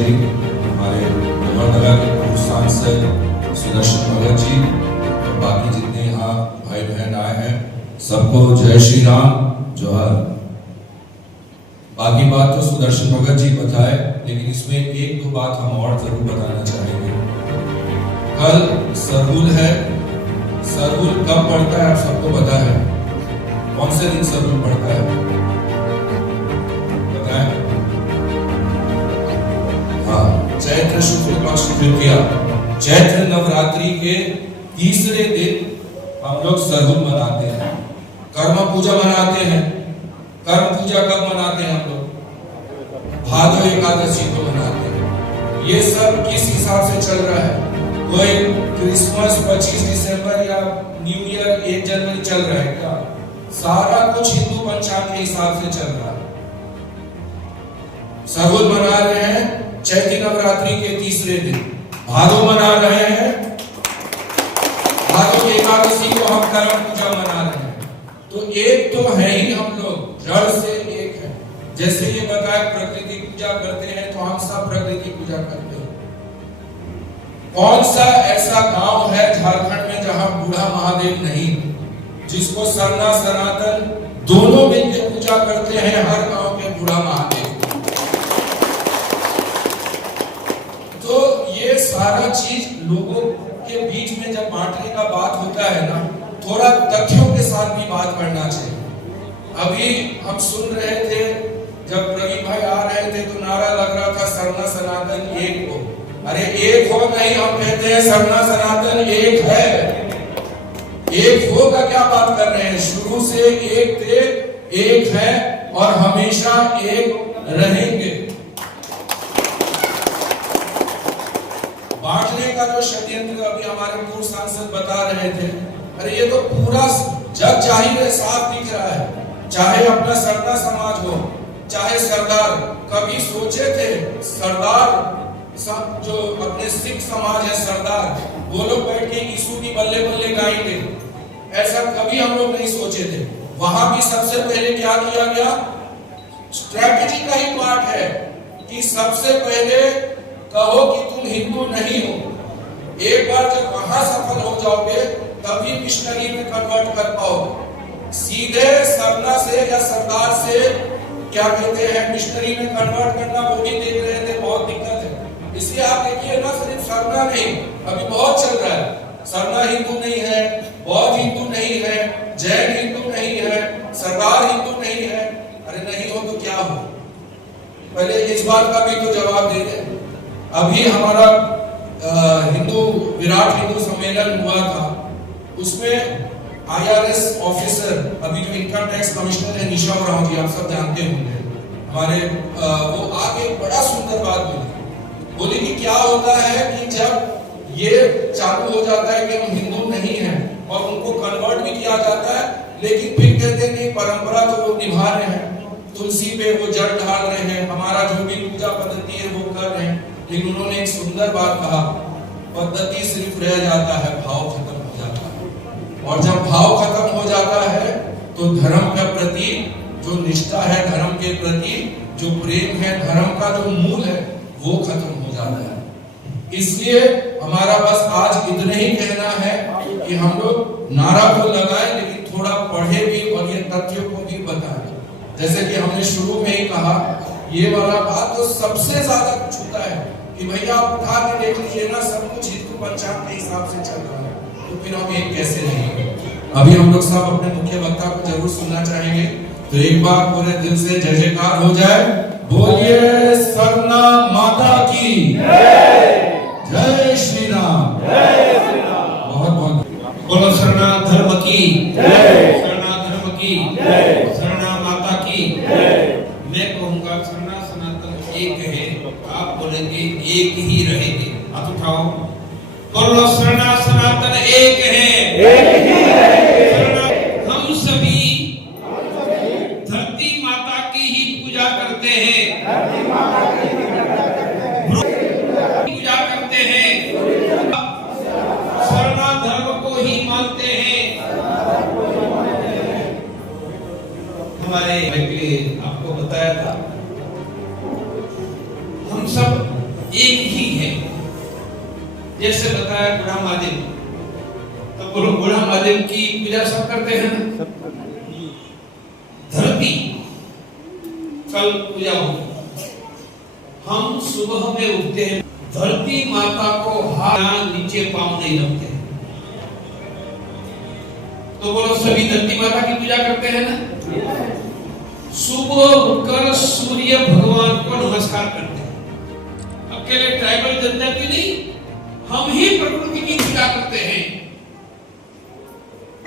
जी, हमारे लोहरदगा सांसद सुदर्शन भगत जी, बाकी जितने यहाँ भाई बहन आए हैं सबको जय श्री राम, जोहार। बाकी बात तो सुदर्शन भगत जी बताए, लेकिन इसमें एक दो बात हम और जरूर बताना चाहेंगे। कल सरहुल है, सरहुल कब पड़ता है आप सबको पता है? कौन से दिन सरहुल पड़ता है बताएं? हाँ, चैत्र शुक्ल पक्ष तृतीया, चैत्र नवरात्रि के तीसरे दिन हम लोग सरहुल मनाते हैं, कर्म पूजा मनाते हैं। कर्म पूजा कब मनाते हैं हम लोग? भादव एकादशी को मनाते हैं। ये सब किस हिसाब से चल रहा है? कोई क्रिसमस 25 दिसंबर या न्यू ईयर 1 जनवरी चल रहा है क्या? सारा कुछ हिंदू पंचांग के हिसाब से चल रहा है। सरहुल मना रहे हैं चैत्र नवरात्रि के तीसरे दिन, भादव मना रहे हैं, भादव एकादशी को हम कर्म पूजा मना रहे हैं। तो एक तो है ही, हम लोग जड़ से एक है। जैसे ये बताया प्रकृति पूजा करते हैं, तो हम सब प्रकृति पूजा करते हैं। कौन सा ऐसा गांव है झारखंड में जहां बूढ़ा महादेव नहीं, जिसको सरना सनातन दोनों मिलकर पूजा करते हैं, हर गांव के बूढ़ा महादेव। तो ये सारा चीज लोगों के बीच में जब बांटने का बात होता है ना, थोड़ा तथ्यों के साथ भी बात करना चाहिए। अभी हम सुन रहे थे, जब प्रवीण भाई आ रहे थे तो नारा लग रहा था सरना सनातन एक हो। अरे एक हो नहीं, हम कहते हैं सरना सनातन एक है। एक हो का क्या बात कर रहे हैं? शुरू से एक थे, एक है और हमेशा एक रहेंगे। बांटने का जो षड्यंत्र अभी हमारे पूर्व सांसद बता रहे थे, अरे ये तो पूरा जग जाहिर है, साफ दिख रहा है। चाहे अपना सरना समाज हो, चाहे सरदार, कभी सोचे थे सरदार सब जो अपने सिख समाज है सरदार, वो लोग बैठ के यीशु की बल्ले बल्ले गाएंगे? ऐसा कभी हम लोग नहीं सोचे थे। वहां भी सबसे पहले क्या किया गया? स्ट्रैटेजी का ही पार्ट है कि सबसे पहले कहो कि तुम हिंदू नहीं हो। एक बार जब वहां सफल हो जाओगे तभी मिशनरी में कन्वर्ट कर पाओगे। सीधे सरना से या सरदार से क्या कहते हैं मिशनरी में कन्वर्ट करना, वो भी देख रहे थे, बहुत दिक्कत है। इसलिए आप देखिए ना, सिर्फ सरना नहीं, अभी बहुत चल रहा है। सरना हिंदू नहीं है, बौद्ध हिंदू नहीं है, जैन हिंदू नहीं है, सरदार हिंदू नहीं है। अरे नहीं हो तो क्या हो? पहले इस बात का भी तो जवाब दे दे। अभी हमारा हिंदू विराट हिंदू सम्मेलन हुआ था, उसमें IRS ऑफिसर, अभी जो इनकम टैक्स कमिश्नर है निशा राव जी, आप सब जानते होंगे, हमारे वो आके बड़ा सुंदर बात बोली कि क्या होता है कि जब ये चालू हो जाता है कि हम हिंदू नहीं हैं और उनको कन्वर्ट भी किया जाता है, लेकिन फिर कहते हैं नहीं, परंपरा तो वो निभा रहे हैं, तुलसी पे वो जल डाल रहे हैं, हमारा जो भी पूजा पद्धति है वो कर रहे हैं। लेकिन उन्होंने एक सुंदर बात कहा, पद्धति सिर्फ रह जाता है, भाव खत्म हो जाता है। और जब भाव खत्म हो जाता है तो धर्म के प्रति जो निष्ठा है, धर्म के प्रति जो प्रेम है, धर्म का जो मूल है, वो खत्म हो जाता है। इसलिए हमारा बस आज इतना ही कहना है कि हम लोग नारा को लगाएं, लेकिन थोड़ा पढ़े भी और ये तथ्यों को भी बताएं। जैसे कि हमने शुरू में ही कहा, ये वाला बात तो सबसे ज्यादा छूता है कि भैया आप उठा के देख लीजिए ना, सब कुछ हिंदू पंचांग के हिसाब से चल रहा है, तो फिर हम एक कैसे रहेंगे? अभी हम लोग सब अपने मुख्य वक्ता को जरूर सुनना चाहेंगे, तो एक बार पूरे दिल से जय जयकार हो जाए। बोलिए सरना माता की जय, जय श्री राम, जय श्री राम। बहुत बहुत बोलो सरना धर्म की जय, सरना धर्म की जय, सरना माता की जय। मैं कहूँगा सरना सनातन एक है, आप बोलेंगे एक ही रहेंगे। हाथ उठाओ, बोलो सरना सनातन एक है, एक ही रहेंगे। हम सभी धरती माता की ही पूजा करते हैं, पूजा करते हैं, सरना धर्म को ही मानते हैं। हमारे आपको बताया था, हम सब एक ही है। जैसे बताया बुढ़ा महादेव, तो बोलो बुढ़ा महादेव की पूजा सब करते हैं ना। धरती कल पूजा होगी, हम सुबह में उठते हैं, धरती माता को हाथ नीचे पांव नहीं रखते, तो बोलो सभी धरती माता की पूजा करते हैं ना। सुबह उठकर सूर्य भगवान को नमस्कार करते हैं। अकेले ट्राइबल जनजाति नहीं, हम ही प्रकृति की पूजा करते हैं।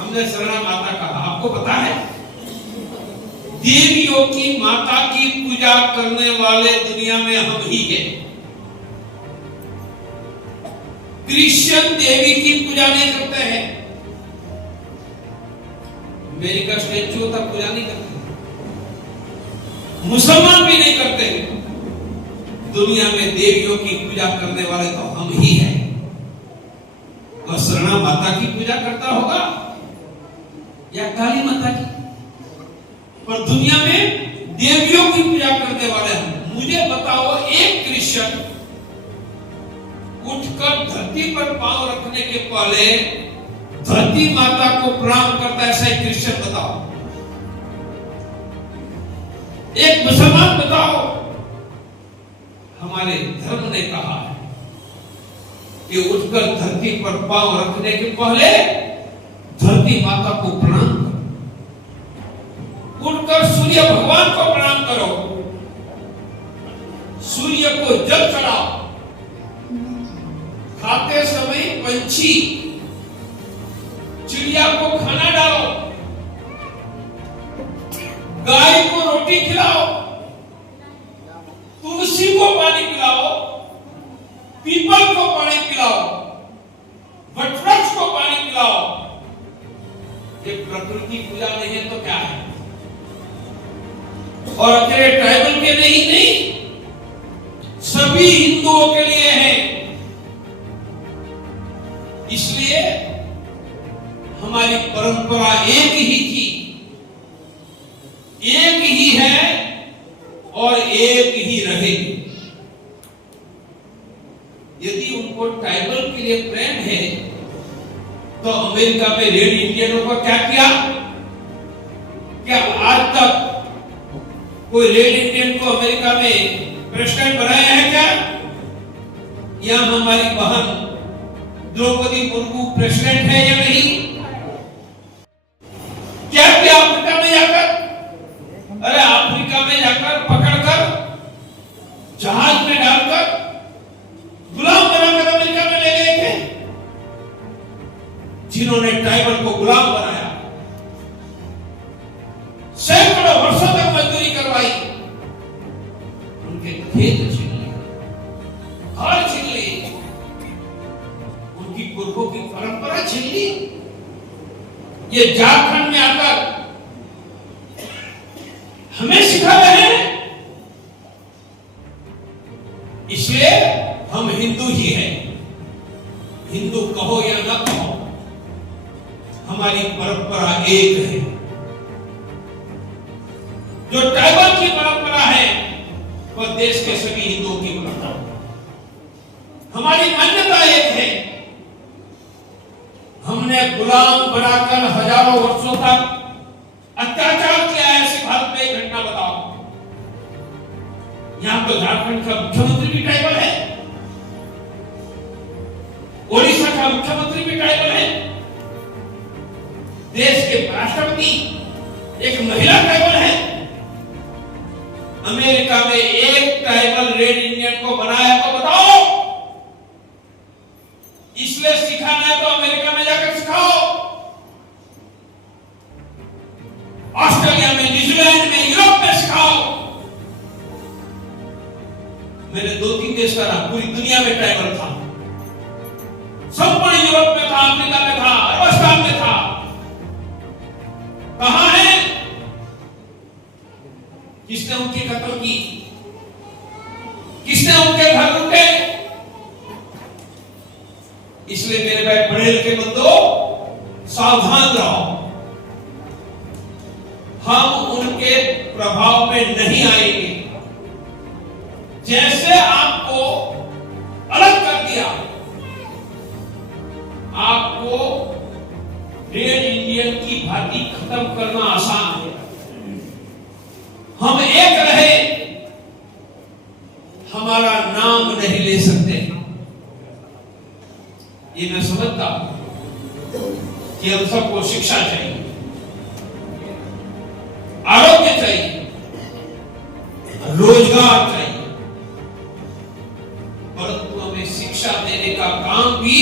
हमने सरना माता कहा, आपको पता है देवियों की माता की पूजा करने वाले दुनिया में हम ही हैं। क्रिश्चियन देवी की पूजा नहीं करते हैं, मेरी का स्टैचू होता पूजा नहीं करते, मुसलमान भी नहीं करते। दुनिया में देवियों की पूजा करने वाले तो हम ही हैं। तो सरना माता की पूजा करता होगा या काली माता की, पर दुनिया में देवियों की पूजा करने वाले हम। मुझे बताओ एक क्रिश्चियन उठकर धरती पर पांव रखने के पहले धरती माता को प्रणाम करता है, ऐसा एक क्रिश्चियन बताओ। एक मुसलमान बताओ। हमारे धर्म ने कहा है कि उठकर धरती पर पांव रखने के पहले धरती माता को प्रणाम करो, उठकर सूर्य भगवान को प्रणाम करो, सूर्य को जल चढ़ाओ, खाते समय पंछी चिड़िया को खाना डालो, गाय को रोटी खिलाओ, तुलसी को पानी पिलाओ, पीपल को पानी पिलाओ, वटवृक्ष को पानी पिलाओ। ये प्रकृति पूजा नहीं है तो क्या है? और अकेले ट्राइबल के नहीं, सभी हिंदुओं के लिए है। इसलिए हमारी परंपरा एक ही थी, एक ही है और एक ही रहेगी। यदि उनको ट्राइबल के लिए प्रेम है तो अमेरिका में रेड इंडियनों को क्या किया? क्या आज तक कोई रेड इंडियन को अमेरिका में प्रेसिडेंट बनाया है क्या? या हमारी बहन द्रौपदी मुर्मू प्रेसिडेंट है या नहीं? क्या किया अफ्रीका में जाकर? अरे अफ्रीका में जाकर पकड़कर जहाज में डालकर गुलाम बनाकर अमेरिका में ले गए थे। जिन्होंने ट्राइबल को गुलाम बनाया, सैकड़ों वर्षों तक मजदूरी करवाई, उनके खेत छीन लिए, घर छीन लिए, उनकी पूर्वों की परंपरा छीन ली। ये झारखंड में आकर हमें सिखा रहे हैं। इसलिए हम हिंदू ही हैं। हिंदू कहो या ना कहो, हमारी परंपरा एक है। जो ट्राइबल की परंपरा है वह देश के सभी हिंदुओं की परंपरा। हमारी मान्यता एक है। हमने गुलाम बनाकर हजारों वर्षों तक अत्याचार किया है। ऐसे भारत में एक घटना बताओ। यहां तो झारखंड का मुख्यमंत्री भी ट्राइबल है, ओडिशा का मुख्यमंत्री भी ट्राइबल है, देश के राष्ट्रपति एक महिला ट्राइबल है। अमेरिका में एक ट्राइबल रेड इंडियन को बनाया तो बताओ। इसलिए सिखाना है तो अमेरिका में जाकर सिखाओ, ऑस्ट्रेलिया में, न्यूजीलैंड में, यूरोप में सिखाओ। मैंने 2-3 देश करा, पूरी दुनिया में ट्राइबल था। संपूर्ण यूरोप में था, अफ्रीका में था, अफगानिस्तान में था। कहां है? किसने उनकी कत्ल की? किसने उनके घर लूटे? इसलिए मेरे भाई पढ़े लिखे बंदो, सावधान रहो। हम उनके प्रभाव में नहीं आएंगे। जैसे आपको को रेड इंडियन की भांति खत्म करना आसान है। हम एक रहे, हमारा नाम नहीं ले सकते। ये मैं समझता कि हम सबको शिक्षा चाहिए, आरोग्य चाहिए, रोजगार चाहिए, परंतु हमें शिक्षा देने का काम भी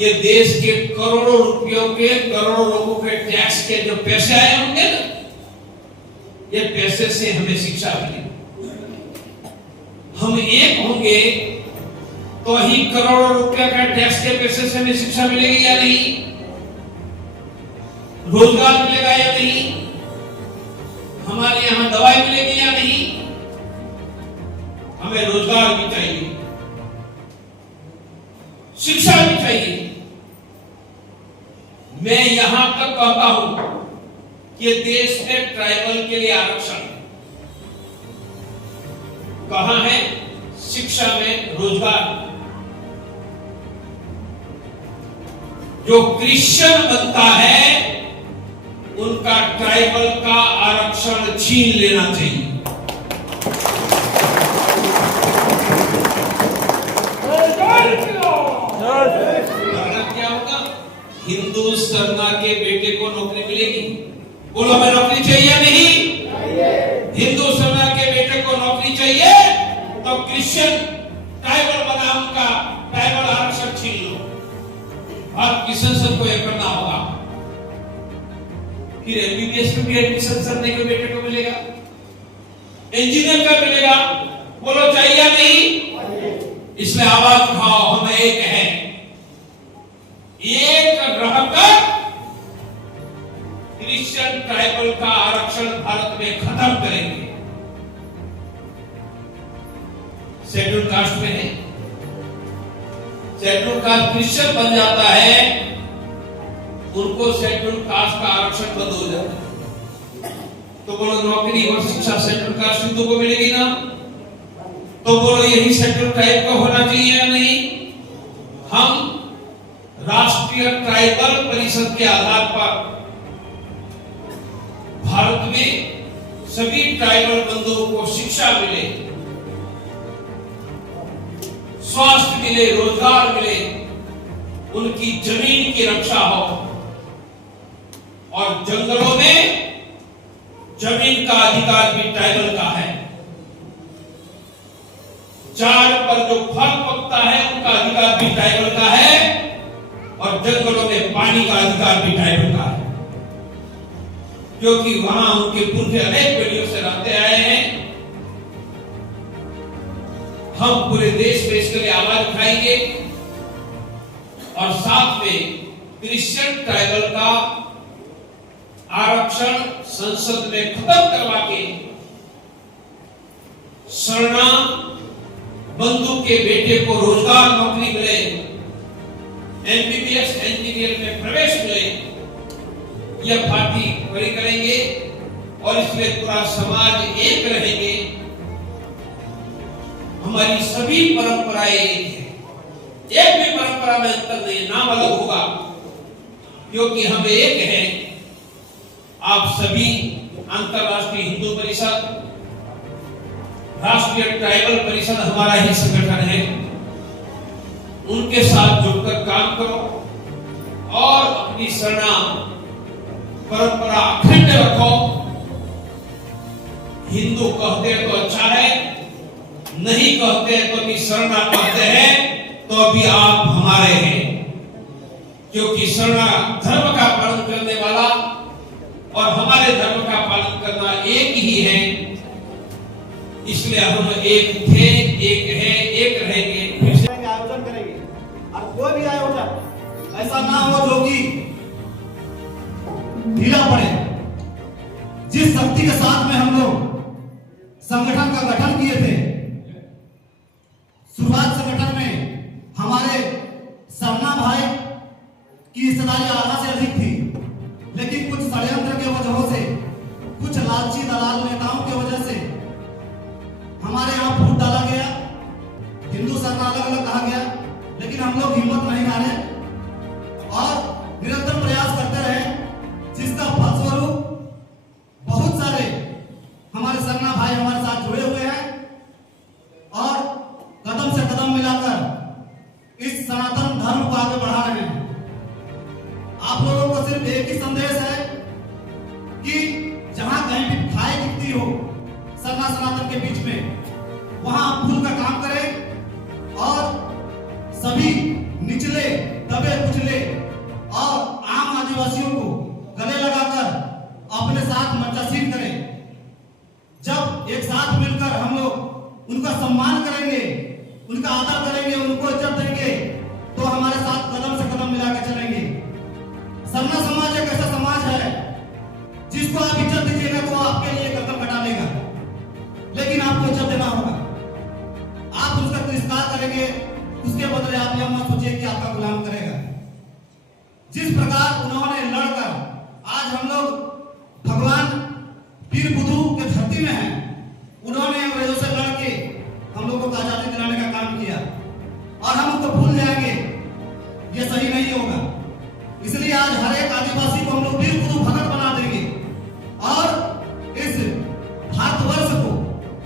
ये देश के करोड़ों रुपयों के, करोड़ों लोगों के टैक्स के जो पैसे आए होंगे ना, ये पैसे से हमें शिक्षा मिलेगी। हम एक होंगे तो ही करोड़ों रुपया का टैक्स के पैसे से हमें शिक्षा मिलेगी या नहीं, रोजगार मिलेगा या नहीं, हमारे यहां दवाई मिलेगी या नहीं। हमें रोजगार भी चाहिए, शिक्षा भी चाहिए। मैं यहां तक कहता हूं कि देश में ट्राइबल के लिए आरक्षण कहां है? शिक्षा में, रोजगार। जो क्रिश्चियन बनता है उनका ट्राइबल का आरक्षण छीन लेना चाहिए। क्या होगा? हिंदू सरना के बेटे को नौकरी मिलेगी। बोलो, हमें नौकरी चाहिए या नहीं? हिंदू सरना के बेटे को नौकरी चाहिए तो क्रिश्चियन ट्राइबल बना, उनका ट्राइबल आरक्षण छीन लो। भारत की संसद को यह करना होगा। फिर एमबीबीएस में भी एडमिशन सरने के बेटे को मिलेगा, इंजीनियर का मिलेगा। बोलो, चाहिए या नहीं? इसमें आवाज उठाओ, हम एक हैं। एक रहकर क्रिश्चियन ट्राइबल का आरक्षण भारत में खत्म करेंगे। शेड्यूल कास्ट में है, शेड्यूल कास्ट क्रिश्चियन बन जाता है, उनको शेड्यूल कास्ट का आरक्षण बंद हो जाता है। तो बोलो, नौकरी और शिक्षा शेड्यूल कास्ट हिंदू को मिलेगी ना? तो बोलो, यही शेड्यूल ट्राइब का होना चाहिए या नहीं? हम राष्ट्रीय ट्राइबल परिषद के आधार पर भारत में सभी ट्राइबल बंधुओं को शिक्षा मिले, स्वास्थ्य मिले, रोजगार मिले, उनकी जमीन की रक्षा हो और जंगलों में जमीन का अधिकार भी ट्राइबल का है। चार पर जो फल पकता है उनका अधिकार भी ट्राइबल का है और जंगलों में पानी का अधिकार भी ट्राइबल का है, क्योंकि वहां उनके पुरखे अनेक पीढ़ियों से रहते आए हैं। हम पूरे देश में इसके लिए आवाज उठाएंगे और साथ में क्रिश्चियन ट्राइबल का आरक्षण संसद में खत्म करवा के शरणा बंधु के बेटे को रोजगार, नौकरी मिले, एमबीबीएस इंजीनियर में प्रवेश मिले, यह पार्टी खड़ी करेंगे और इसमें पूरा समाज एक रहेंगे। हमारी सभी परंपराएं एक है, एक भी परंपरा में अंतर नहीं, नाम अलग होगा, क्योंकि हम एक हैं। आप सभी अंतरराष्ट्रीय हिंदू परिषद, राष्ट्रीय ट्राइबल परिषद हमारा ही संगठन है, उनके साथ जुड़कर काम करो और अपनी शरणा परंपरा अखंड रखो। हिंदू कहते हैं तो अच्छा है, नहीं कहते हैं तो भी शरणा कहते हैं तो भी आप हमारे हैं, क्योंकि शरणा धर्म का पालन करने वाला और हमारे धर्म का पालन करना एक ही है। इसलिए हम एक थे, एक है, एक रहेंगे। आयोजन करेंगे और कोई भी आयोजन ऐसा ना हो जो कि ढीला पड़े। जिस शक्ति के साथ में हम लोग संगठन का गठन किए थे, शुरुआत संगठन में हमारे सरना भाई की हिस्सेदारी आधा से अधिक थी, लेकिन कुछ षड्यंत्र के वजहों से, कुछ लालची दलाल नेताओं की वजह से हमारे यहाँ फूट डाला गया, हिंदू सरना अलग अलग कहा गया, लेकिन हम लोग हिम्मत नहीं हारे। सिर्फ एक ही संदेश है कि जहां कहीं भी खाई दिखती हो सरना सनातन के बीच में, वहां फूल का काम करें और सभी निचले दबे कुचले और आम आदिवासियों को गले लगाकर अपने साथ मंचासीन करें। जब एक साथ मिलकर हम लोग उनका सम्मान करेंगे, उनका आदर करेंगे, उनको इज्जत देंगे, तो हमारे साथ कदम से कदम मिला के चलेंगे। सरना समाज एक ऐसा समाज है जिसको आप इज्जत दीजिएगा तो आपके लिए कदम घटा लेगा, लेकिन आपको इज्जत देना होगा। आप उसका तिरस्कार करेंगे, उसके बदले आप यह मत सोचिए कि आपका गुलाम करेगा। जिस प्रकार उन्होंने लड़कर आज हम लोग भगवान वीर बुद्धू के धरती में हैं, उन्होंने अंग्रेजों से लड़के हम लोगों को आजादी दिलाने का काम किया और हम उनको भूल जाएंगे, ये सही नहीं होगा। इसलिए आज हर एक आदिवासी को हम लोग वीर बुद्धू भगत बना देंगे और इस भारतवर्ष को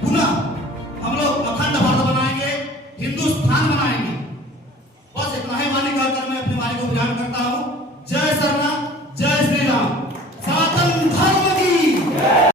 पुनः हम लोग अखंड भारत बनाएंगे, हिंदुस्तान बनाएंगे।